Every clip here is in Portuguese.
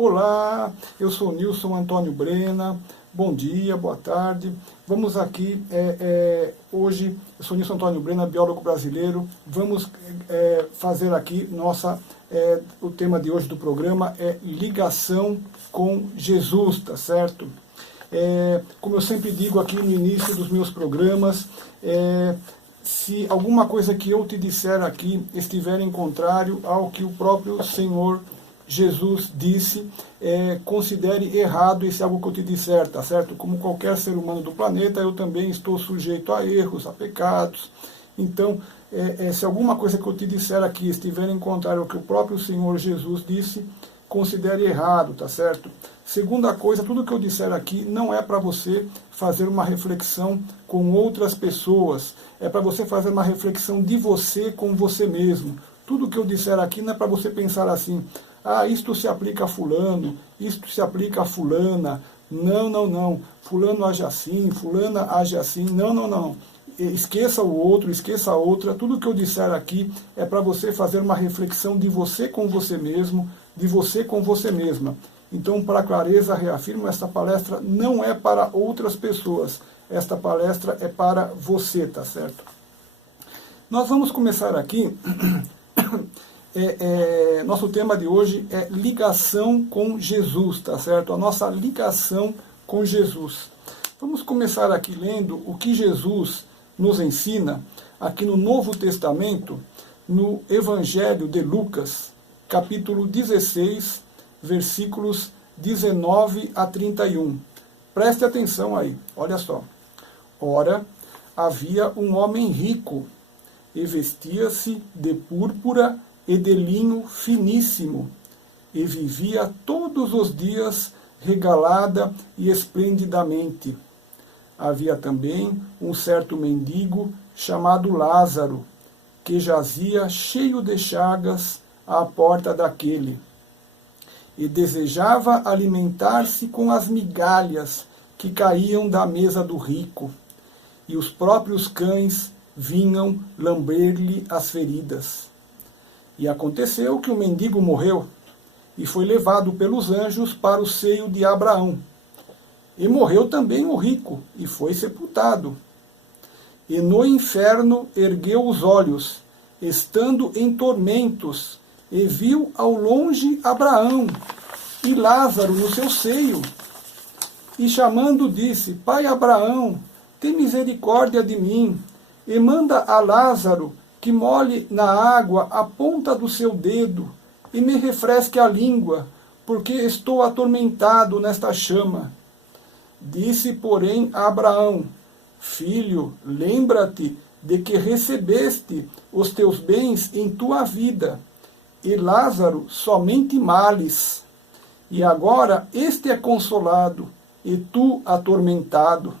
Olá, eu sou Nilson Antônio Brena, bom dia, boa tarde. Vamos aqui, hoje, eu sou Nilson Antônio Brena, biólogo brasileiro, vamos fazer aqui o tema de hoje do programa é ligação com Jesus, tá certo? Como eu sempre digo aqui no início dos meus programas, se alguma coisa que eu te disser aqui estiver em contrário ao que o próprio Senhor Jesus disse, considere errado esse algo que eu te disser, tá certo? Como qualquer ser humano do planeta, eu também estou sujeito a erros, a pecados. Então, se alguma coisa que eu te disser aqui estiver em contrário ao que o próprio Senhor Jesus disse, considere errado, tá certo? Segunda coisa, tudo que eu disser aqui não é para você fazer uma reflexão com outras pessoas, é para você fazer uma reflexão de você com você mesmo. Tudo que eu disser aqui não é para você pensar assim, isto se aplica a fulano, isto se aplica a fulana. Não, não, não. Fulano age assim, fulana age assim. Não, não, não. Esqueça o outro, esqueça a outra. Tudo que eu disser aqui é para você fazer uma reflexão de você com você mesmo, de você com você mesma. Então, para clareza, reafirmo, esta palestra não é para outras pessoas. Esta palestra é para você, tá certo? Nós vamos começar aqui... nosso tema de hoje é ligação com Jesus, tá certo? A nossa ligação com Jesus. Vamos começar aqui lendo o que Jesus nos ensina aqui no Novo Testamento, no Evangelho de Lucas, capítulo 16, versículos 19 a 31. Preste atenção aí, olha só. Ora, havia um homem rico, e vestia-se de púrpura e de linho finíssimo, e vivia todos os dias regalada e esplendidamente. Havia também um certo mendigo chamado Lázaro, que jazia cheio de chagas à porta daquele, e desejava alimentar-se com as migalhas que caíam da mesa do rico, e os próprios cães vinham lamber-lhe as feridas. E aconteceu que o mendigo morreu, e foi levado pelos anjos para o seio de Abraão. E morreu também o rico, e foi sepultado. E no inferno ergueu os olhos, estando em tormentos, e viu ao longe Abraão e Lázaro no seu seio. E chamando disse, Pai Abraão, tem misericórdia de mim, e manda a Lázaro que molhe na água a ponta do seu dedo e me refresque a língua, porque estou atormentado nesta chama. Disse, porém, a Abraão, Filho, lembra-te de que recebeste os teus bens em tua vida, e Lázaro somente males. E agora este é consolado, e tu atormentado.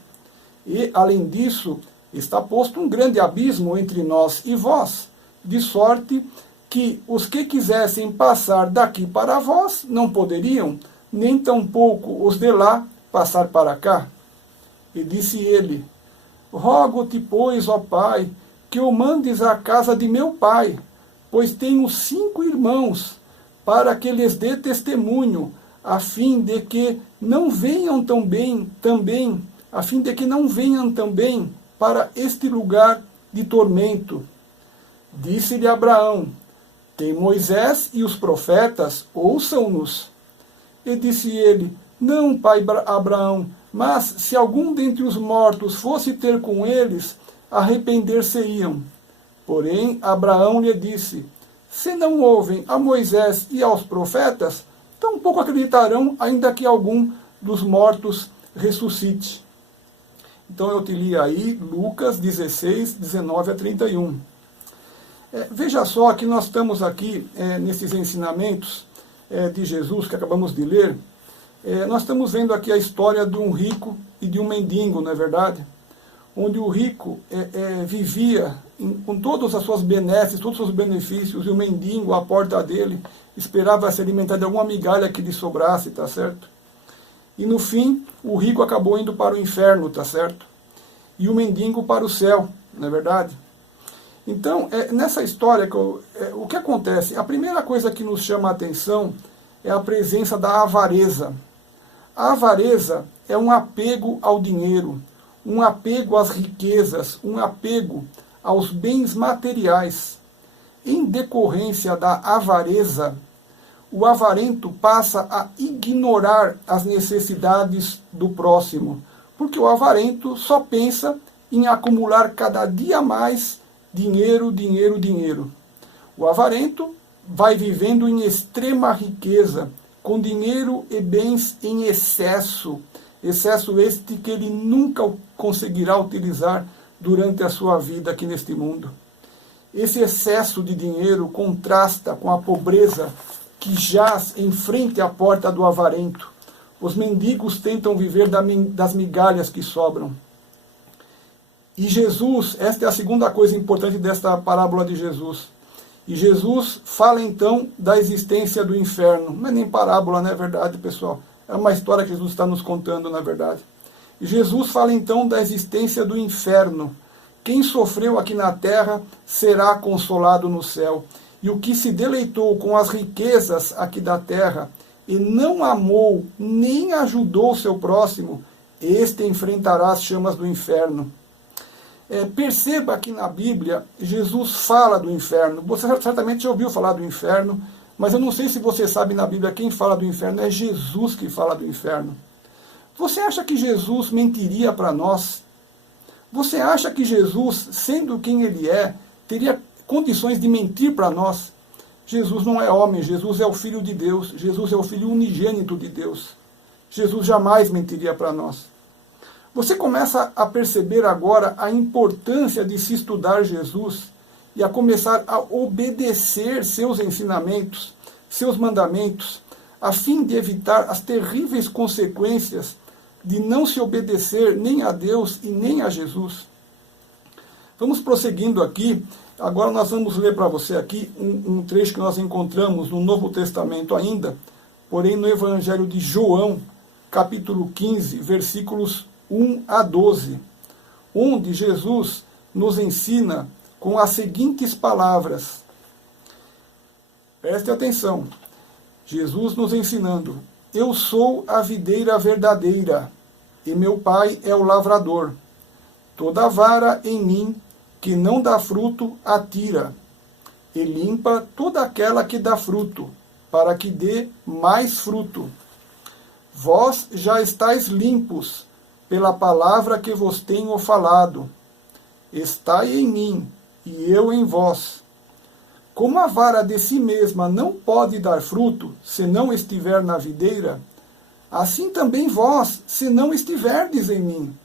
E, além disso, está posto um grande abismo entre nós e vós, de sorte que os que quisessem passar daqui para vós não poderiam, nem tampouco os de lá passar para cá. E disse ele, rogo-te, pois, ó Pai, que o mandes à casa de meu pai, pois tenho 5 irmãos, para que lhes dê testemunho, a fim de que não venham também para este lugar de tormento. Disse-lhe Abraão, tem Moisés e os profetas, ouçam-nos. E disse ele, não, pai Abraão, mas se algum dentre os mortos fosse ter com eles, arrepender-se-iam. Porém, Abraão lhe disse, se não ouvem a Moisés e aos profetas, tampouco acreditarão, ainda que algum dos mortos ressuscite. Então eu te li aí Lucas 16, 19 a 31. Veja só que nós estamos aqui, nesses ensinamentos de Jesus que acabamos de ler, nós estamos vendo aqui a história de um rico e de um mendigo, não é verdade? Onde o rico vivia com todas as suas benesses, todos os seus benefícios, e o mendigo, à porta dele, esperava se alimentar de alguma migalha que lhe sobrasse, tá certo? E no fim, o rico acabou indo para o inferno, tá certo? E o mendigo para o céu, não é verdade? Então, nessa história, o que acontece? A primeira coisa que nos chama a atenção é a presença da avareza. A avareza é um apego ao dinheiro, um apego às riquezas, um apego aos bens materiais. Em decorrência da avareza, o avarento passa a ignorar as necessidades do próximo, porque o avarento só pensa em acumular cada dia mais dinheiro, dinheiro, dinheiro. O avarento vai vivendo em extrema riqueza, com dinheiro e bens em excesso, excesso este que ele nunca conseguirá utilizar durante a sua vida aqui neste mundo. Esse excesso de dinheiro contrasta com a pobreza que jaz em frente à porta do avarento. Os mendigos tentam viver das migalhas que sobram. E Jesus, esta é a segunda coisa importante desta parábola de Jesus. E Jesus fala então da existência do inferno. Não é nem parábola, não é verdade, pessoal? É uma história que Jesus está nos contando, na verdade. E Jesus fala então da existência do inferno. Quem sofreu aqui na terra será consolado no céu. E o que se deleitou com as riquezas aqui da terra e não amou nem ajudou seu próximo, este enfrentará as chamas do inferno. Perceba que na Bíblia Jesus fala do inferno. Você certamente já ouviu falar do inferno, mas eu não sei se você sabe na Bíblia quem fala do inferno. É Jesus que fala do inferno. Você acha que Jesus mentiria para nós? Você acha que Jesus, sendo quem ele é, teria condições de mentir para nós? Jesus não é homem, Jesus é o Filho de Deus, Jesus é o Filho unigênito de Deus. Jesus jamais mentiria para nós. Você começa a perceber agora a importância de se estudar Jesus e a começar a obedecer seus ensinamentos, seus mandamentos, a fim de evitar as terríveis consequências de não se obedecer nem a Deus e nem a Jesus. Vamos prosseguindo aqui. Agora nós vamos ler para você aqui um trecho que nós encontramos no Novo Testamento ainda, porém no Evangelho de João, capítulo 15, versículos 1 a 12, onde Jesus nos ensina com as seguintes palavras. Preste atenção. Jesus nos ensinando: eu sou a videira verdadeira, e meu Pai é o lavrador. Toda vara em mim que não dá fruto, atira, e limpa toda aquela que dá fruto, para que dê mais fruto. Vós já estáis limpos, pela palavra que vos tenho falado. Estai em mim, e eu em vós. Como a vara de si mesma não pode dar fruto, se não estiver na videira, assim também vós, se não estiverdes em mim.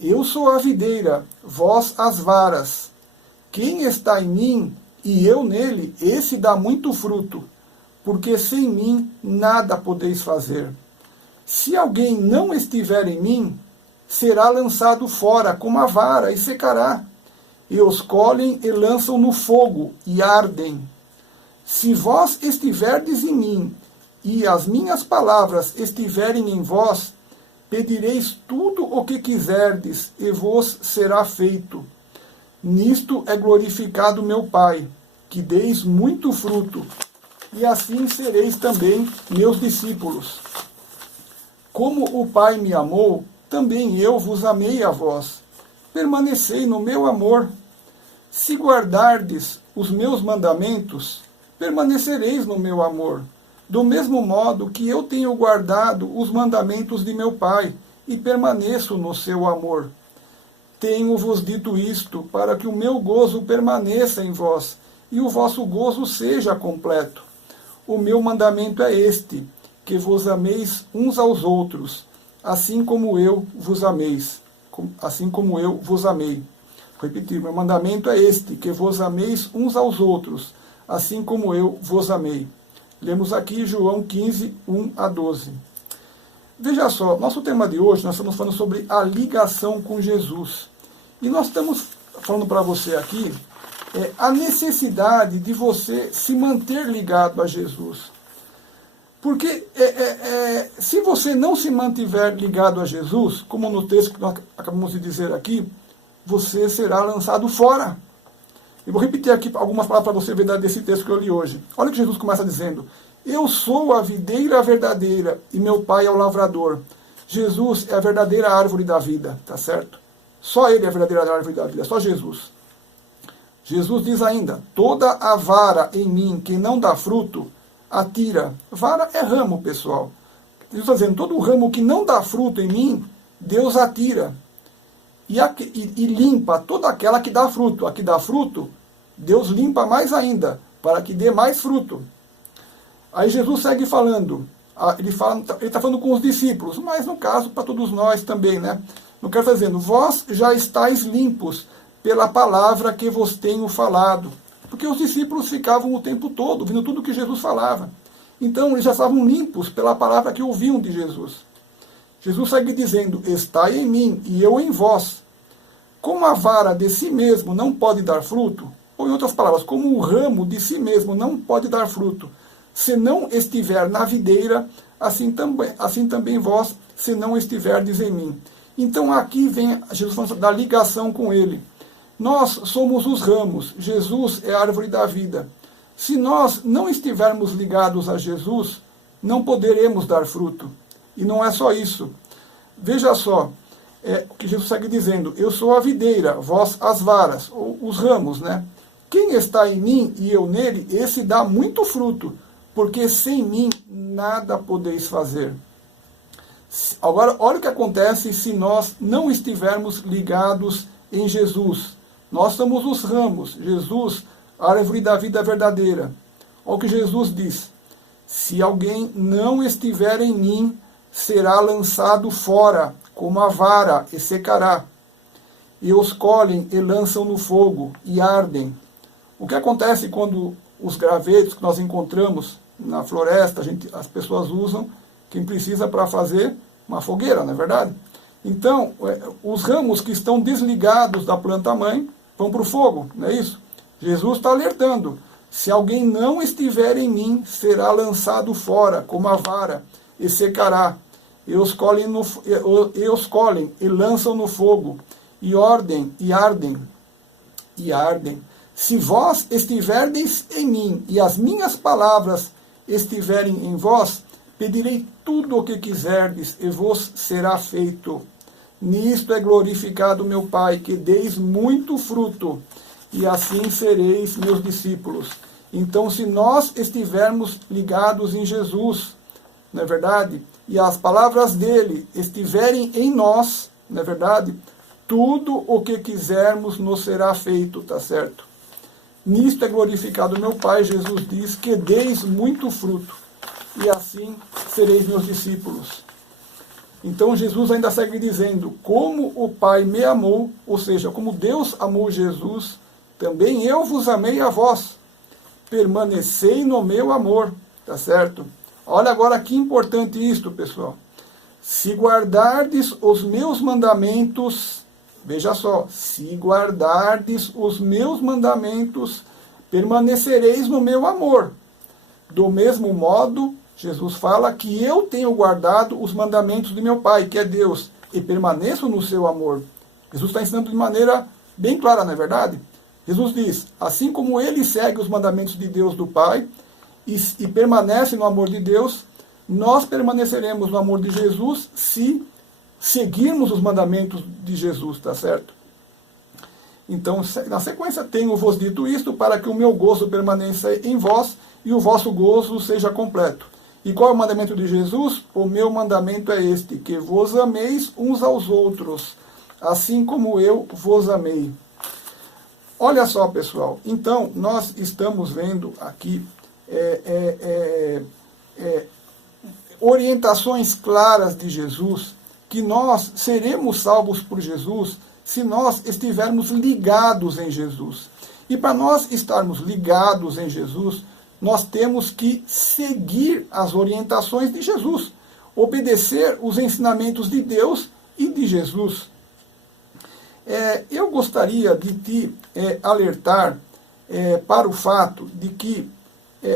Eu sou a videira, vós as varas. Quem está em mim, e eu nele, esse dá muito fruto, porque sem mim nada podeis fazer. Se alguém não estiver em mim, será lançado fora como a vara e secará. E os colhem e lançam no fogo e ardem. Se vós estiverdes em mim, e as minhas palavras estiverem em vós, pedireis tudo o que quiserdes, e vos será feito. Nisto é glorificado meu Pai, que deis muito fruto, e assim sereis também meus discípulos. Como o Pai me amou, também eu vos amei a vós. Permanecei no meu amor. Se guardardes os meus mandamentos, permanecereis no meu amor, do mesmo modo que eu tenho guardado os mandamentos de meu Pai, e permaneço no seu amor. Tenho-vos dito isto, para que o meu gozo permaneça em vós, e o vosso gozo seja completo. O meu mandamento é este, que vos ameis uns aos outros, assim como eu vos ameis. Assim como eu vos amei. Vou repetir, meu mandamento é este, que vos ameis uns aos outros, assim como eu vos amei. Lemos aqui João 15, 1 a 12. Veja só, nosso tema de hoje, nós estamos falando sobre a ligação com Jesus. E nós estamos falando para você aqui a necessidade de você se manter ligado a Jesus. Porque se você não se mantiver ligado a Jesus, como no texto que nós acabamos de dizer aqui, você será lançado fora. Eu vou repetir aqui algumas palavras para você ver desse texto que eu li hoje. Olha o que Jesus começa dizendo: Eu sou a videira verdadeira e meu pai é o lavrador. Jesus é a verdadeira árvore da vida, tá certo? Só ele é a verdadeira árvore da vida, só Jesus. Jesus diz ainda, toda a vara em mim que não dá fruto, atira. Vara é ramo, pessoal. Jesus está dizendo, todo o ramo que não dá fruto em mim, Deus atira. E limpa toda aquela que dá fruto. A que dá fruto, Deus limpa mais ainda, para que dê mais fruto. Aí Jesus segue falando, ele está falando com os discípulos, mas no caso para todos nós também, né? Não quero estar dizendo, vós já estáis limpos pela palavra que vos tenho falado. Porque os discípulos ficavam o tempo todo ouvindo tudo que Jesus falava. Então eles já estavam limpos pela palavra que ouviam de Jesus. Jesus segue dizendo, estai em mim e eu em vós. Como a vara de si mesmo não pode dar fruto, ou em outras palavras, como o ramo de si mesmo não pode dar fruto, se não estiver na videira, assim também vós, se não estiverdes em mim. Então aqui vem Jesus falando da ligação com ele. Nós somos os ramos, Jesus é a árvore da vida. Se nós não estivermos ligados a Jesus, não poderemos dar fruto. E não é só isso. Veja só, o que Jesus segue dizendo, eu sou a videira, vós as varas, ou os ramos, né? Quem está em mim e eu nele, esse dá muito fruto, porque sem mim nada podeis fazer. Agora, olha o que acontece se nós não estivermos ligados em Jesus. Nós somos os ramos, Jesus, a árvore da vida verdadeira. Olha o que Jesus diz. Se alguém não estiver em mim, será lançado fora, como a vara, e secará. E os colhem e lançam no fogo, e ardem. O que acontece quando os gravetos que nós encontramos na floresta, as pessoas usam, quem precisa para fazer uma fogueira, não é verdade? Então, os ramos que estão desligados da planta-mãe vão para o fogo, não é isso? Jesus está alertando, se alguém não estiver em mim, será lançado fora, como a vara, e secará. E os colhem e lançam no fogo, e ardem. Se vós estiverdes em mim, e as minhas palavras estiverem em vós, pedirei tudo o que quiserdes, e vos será feito. Nisto é glorificado meu Pai, que deis muito fruto, e assim sereis meus discípulos. Então, se nós estivermos ligados em Jesus, não é verdade? E as palavras dele estiverem em nós, não é verdade? Tudo o que quisermos nos será feito, tá certo? Nisto é glorificado meu Pai, Jesus diz, que deis muito fruto, e assim sereis meus discípulos. Então Jesus ainda segue dizendo, como o Pai me amou, ou seja, como Deus amou Jesus, também eu vos amei a vós. Permanecei no meu amor, tá certo? Olha agora que importante isto, pessoal. Se guardardes os meus mandamentos, veja só, se guardardes os meus mandamentos, permanecereis no meu amor. Do mesmo modo, Jesus fala que eu tenho guardado os mandamentos de meu Pai, que é Deus, e permaneço no seu amor. Jesus está ensinando de maneira bem clara, não é verdade? Jesus diz, assim como ele segue os mandamentos de Deus do Pai, e permanece no amor de Deus, nós permaneceremos no amor de Jesus se seguirmos os mandamentos de Jesus, tá certo? Então, na sequência, tenho-vos dito isto para que o meu gozo permaneça em vós e o vosso gozo seja completo. E qual é o mandamento de Jesus? O meu mandamento é este, que vos ameis uns aos outros, assim como eu vos amei. Olha só, pessoal, então nós estamos vendo aqui orientações claras de Jesus, que nós seremos salvos por Jesus se nós estivermos ligados em Jesus. E para nós estarmos ligados em Jesus, nós temos que seguir as orientações de Jesus, obedecer os ensinamentos de Deus e de Jesus. Eu gostaria de te alertar para o fato de que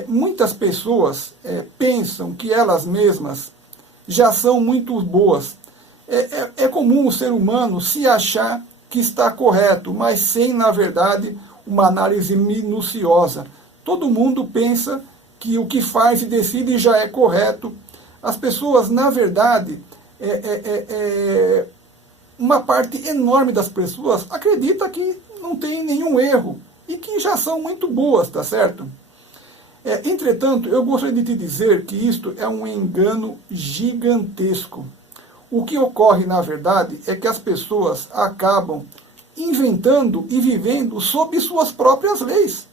muitas pessoas pensam que elas mesmas já são muito boas. É comum o ser humano se achar que está correto, mas sem, na verdade, uma análise minuciosa. Todo mundo pensa que o que faz e decide já é correto. As pessoas, na verdade, uma parte enorme das pessoas acredita que não tem nenhum erro e que já são muito boas, tá certo? Entretanto, eu gostaria de te dizer que isto é um engano gigantesco. O que ocorre, na verdade, é que as pessoas acabam inventando e vivendo sob suas próprias leis.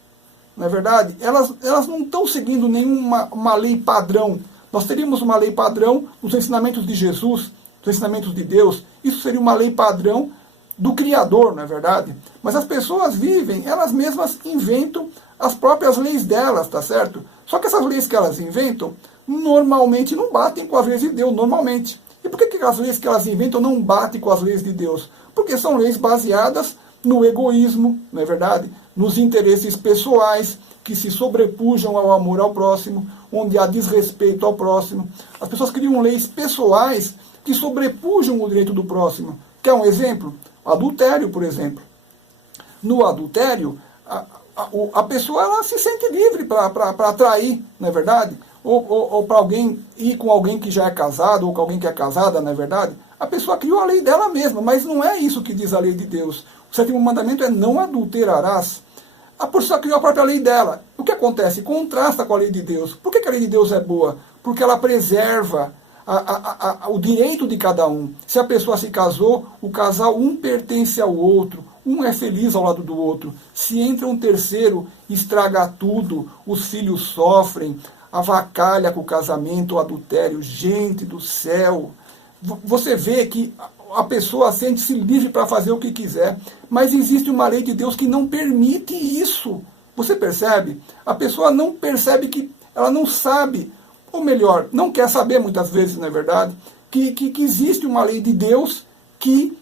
Não é verdade? Elas não estão seguindo nenhuma lei padrão. Nós teríamos uma lei padrão nos ensinamentos de Jesus, nos ensinamentos de Deus. Isso seria uma lei padrão do Criador, não é verdade? Mas as pessoas vivem, elas mesmas inventam as próprias leis delas, tá certo? Só que essas leis que elas inventam, normalmente não batem com as leis de Deus, normalmente. E por que as leis que elas inventam não batem com as leis de Deus? Porque são leis baseadas no egoísmo, não é verdade? Nos interesses pessoais, que se sobrepujam ao amor ao próximo, onde há desrespeito ao próximo. As pessoas criam leis pessoais que sobrepujam o direito do próximo. Quer um exemplo? Adultério, por exemplo. No adultério, a pessoa ela se sente livre para atrair, não é verdade? Ou para alguém ir com alguém que já é casado, ou com alguém que é casada, não é verdade? A pessoa criou a lei dela mesma, mas não é isso que diz a lei de Deus. O sétimo mandamento é não adulterarás. A pessoa criou a própria lei dela. O que acontece? Contrasta com a lei de Deus. Por que a lei de Deus é boa? Porque ela preserva o direito de cada um. Se a pessoa se casou, o casal um pertence ao outro, um é feliz ao lado do outro. Se entra um terceiro, estraga tudo, os filhos sofrem, avacalha com o casamento, o adultério. Gente do céu! Você vê que a pessoa sente-se livre para fazer o que quiser, mas existe uma lei de Deus que não permite isso. Você percebe? A pessoa não percebe que ela não sabe, ou melhor, não quer saber muitas vezes, não é verdade, que existe uma lei de Deus que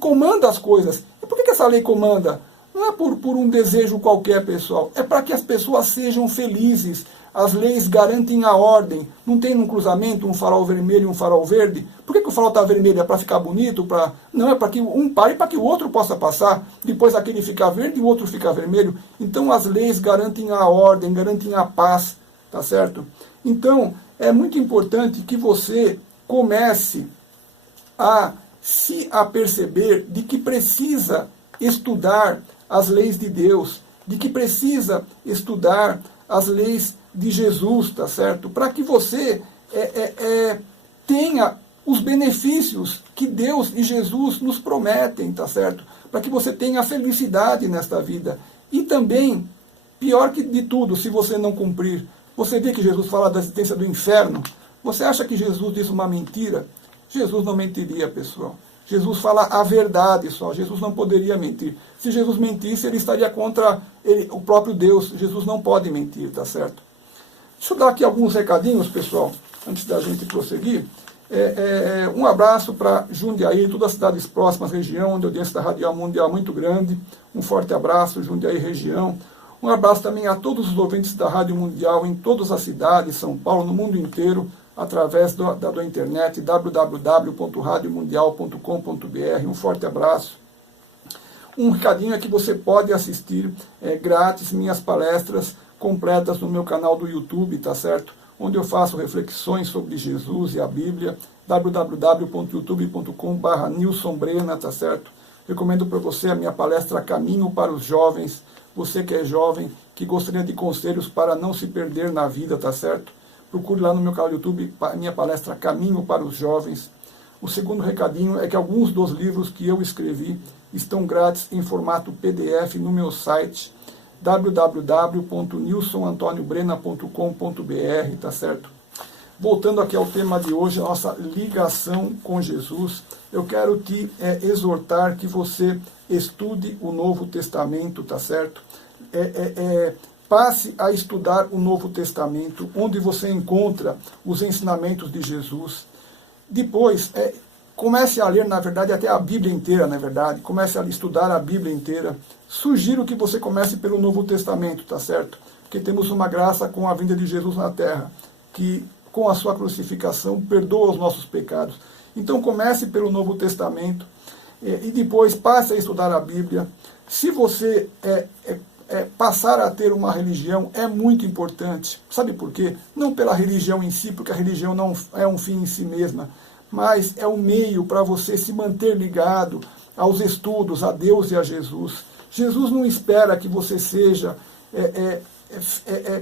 comanda as coisas. E por que essa lei comanda? Não é por um desejo qualquer, pessoal. É para que as pessoas sejam felizes. As leis garantem a ordem. Não tem num cruzamento um farol vermelho e um farol verde? Por que o farol está vermelho? É para ficar bonito? Não, é para que um pare para que o outro possa passar. Depois aquele fica verde e o outro fica vermelho. Então as leis garantem a ordem, garantem a paz. Tá certo? Então é muito importante que você comece a perceber de que precisa estudar as leis de Deus, de que precisa estudar as leis de Jesus, tá certo? Para que você tenha os benefícios que Deus e Jesus nos prometem, tá certo? Para que você tenha felicidade nesta vida. E também, pior que de tudo, se você não cumprir, você vê que Jesus fala da existência do inferno. Você acha que Jesus diz uma mentira? Jesus não mentiria, pessoal. Jesus fala a verdade só. Jesus não poderia mentir. Se Jesus mentisse, ele estaria contra o próprio Deus. Jesus não pode mentir, tá certo? Deixa eu dar aqui alguns recadinhos, pessoal, antes da gente prosseguir. Um abraço para Jundiaí, todas as cidades próximas, região, onde a audiência da Rádio Mundial é muito grande. Um forte abraço, Jundiaí, região. Um abraço também a todos os ouvintes da Rádio Mundial em todas as cidades, São Paulo, no mundo inteiro, através da internet, www.radiomundial.com.br. Um forte abraço. Um recadinho é que você pode assistir grátis minhas palestras completas no meu canal do YouTube, tá certo? Onde eu faço reflexões sobre Jesus e a Bíblia, www.youtube.com/nilsonbrena, tá certo? Recomendo para você a minha palestra Caminho para os Jovens. Você que é jovem, que gostaria de conselhos para não se perder na vida, tá certo? Procure lá no meu canal do YouTube a minha palestra Caminho para os Jovens. O segundo recadinho é que alguns dos livros que eu escrevi estão grátis em formato PDF no meu site www.nilsonantoniobrena.com.br, tá certo? Voltando aqui ao tema de hoje, a nossa ligação com Jesus, eu quero te exortar que você estude o Novo Testamento, tá certo? Passe a estudar o Novo Testamento, onde você encontra os ensinamentos de Jesus. Depois, comece a ler, na verdade, até a Bíblia inteira, na verdade. Comece a estudar a Bíblia inteira. Sugiro que você comece pelo Novo Testamento, tá certo? Porque temos uma graça com a vinda de Jesus na Terra, que com a sua crucificação perdoa os nossos pecados. Então comece pelo Novo Testamento e depois passe a estudar a Bíblia. Se você passar a ter uma religião é muito importante. Sabe por quê? Não pela religião em si, porque a religião não é um fim em si mesma, mas é um meio para você se manter ligado aos estudos, a Deus e a Jesus. Jesus não espera que você seja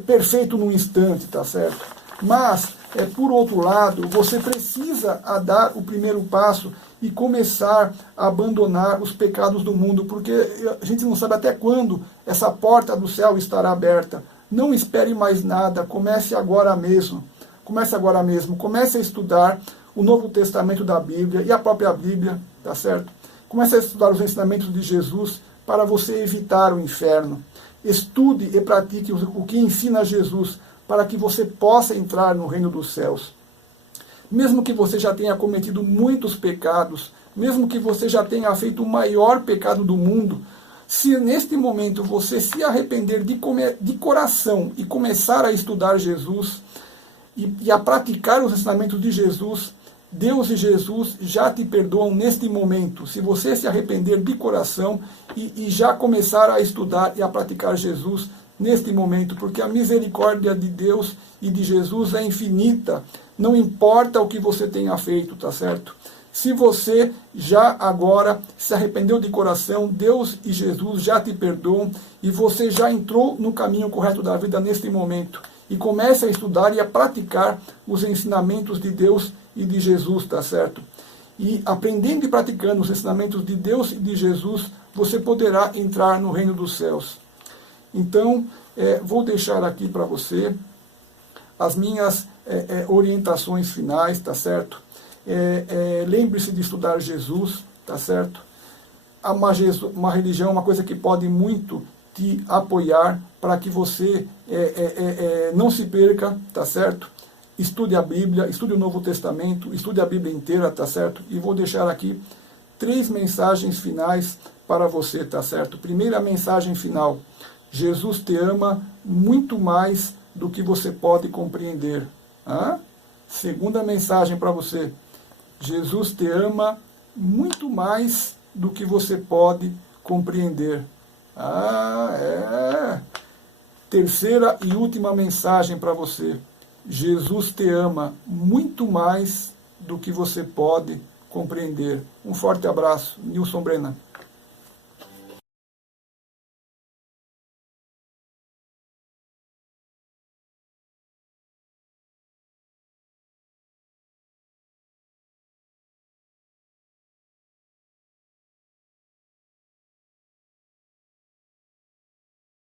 perfeito num instante, tá certo? Mas, por outro lado, você precisa dar o primeiro passo e começar a abandonar os pecados do mundo, porque a gente não sabe até quando essa porta do céu estará aberta. Não espere mais nada, comece agora mesmo. Comece agora mesmo, comece a estudar o Novo Testamento da Bíblia e a própria Bíblia, tá certo? Comece a estudar os ensinamentos de Jesus para você evitar o inferno. Estude e pratique o que ensina Jesus, para que você possa entrar no reino dos céus. Mesmo que você já tenha cometido muitos pecados, mesmo que você já tenha feito o maior pecado do mundo, se neste momento você se arrepender de coração e começar a estudar Jesus e a praticar os ensinamentos de Jesus, Deus e Jesus já te perdoam neste momento. Se você se arrepender de coração e já começar a estudar e a praticar Jesus neste momento, porque a misericórdia de Deus e de Jesus é infinita, não importa o que você tenha feito, tá certo? Se você já agora se arrependeu de coração, Deus e Jesus já te perdoam e você já entrou no caminho correto da vida neste momento. E comece a estudar e a praticar os ensinamentos de Deus e de Jesus, tá certo? E aprendendo e praticando os ensinamentos de Deus e de Jesus, você poderá entrar no reino dos céus. Então, vou deixar aqui para você as minhas orientações finais, tá certo? Lembre-se de estudar Jesus, tá certo? Uma religião é uma coisa que pode muito te apoiar para que você não se perca, tá certo? Estude a Bíblia, estude o Novo Testamento, estude a Bíblia inteira, tá certo? E vou deixar aqui 3 mensagens finais para você, tá certo? Primeira mensagem final: Jesus te ama muito mais do que você pode compreender. Segunda mensagem para você: Jesus te ama muito mais do que você pode compreender. Terceira e última mensagem para você: Jesus te ama muito mais do que você pode compreender. Um forte abraço, Nilson Brennan.